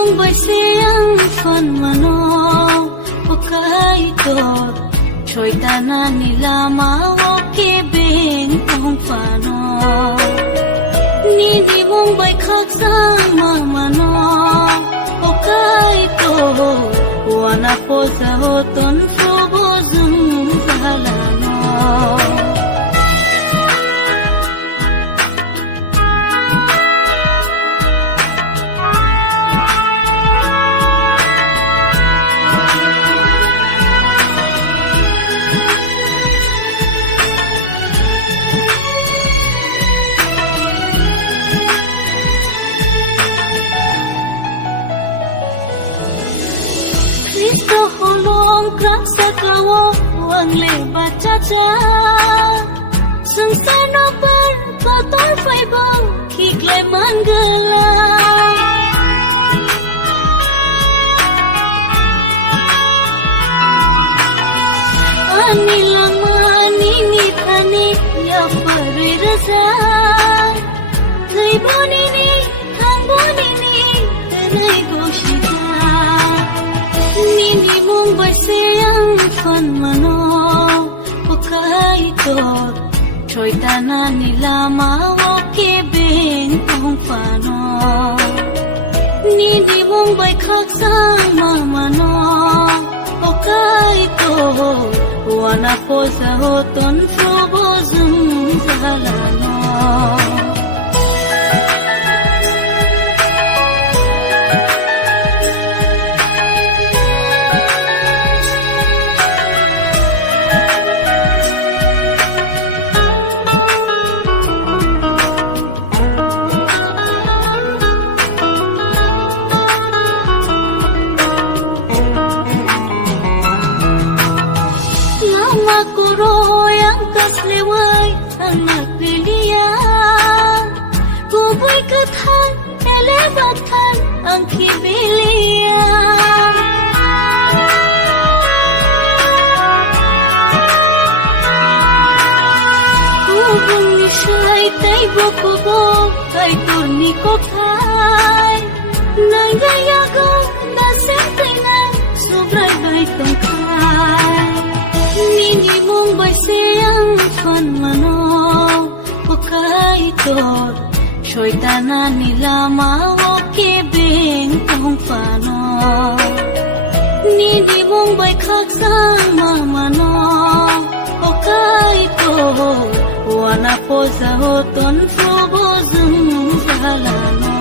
mong baisiyang fan mano Pagkaito Choy tanan nila mawakibing kung paano Nindi mong baikak sama mano Pagkaito Wana po sa hoton Frubozong sahalano Kristo hulong krak sa kawo ang lebat caca Sang sana par kotor fai bang kiklay manggalang Anilang maninit hanit ya pari rasa Kay bonini hang bonini tanay goshika Nini mong baisiyang fan mano Pagkaito Choy tanan nila mawakibing kung paano Nini mong baikak sama mano Pagkaito Wana po sa hoton Frubozong sahalano Kuroyang kasleway ang nagpiliyan Kuboy kathan, elebatan ang kibiliyan Kubong ni siya'y tay bukubo Kay turni ko kay Nang gayago na sentingan Sobray bay tungkay Nini mong baisiyang fan mano Pagkaito Choy tanan nila mawakibing kung paano Nini mong baikak sama mano Pagkaito Wana po sa hoton Frubozong sahalano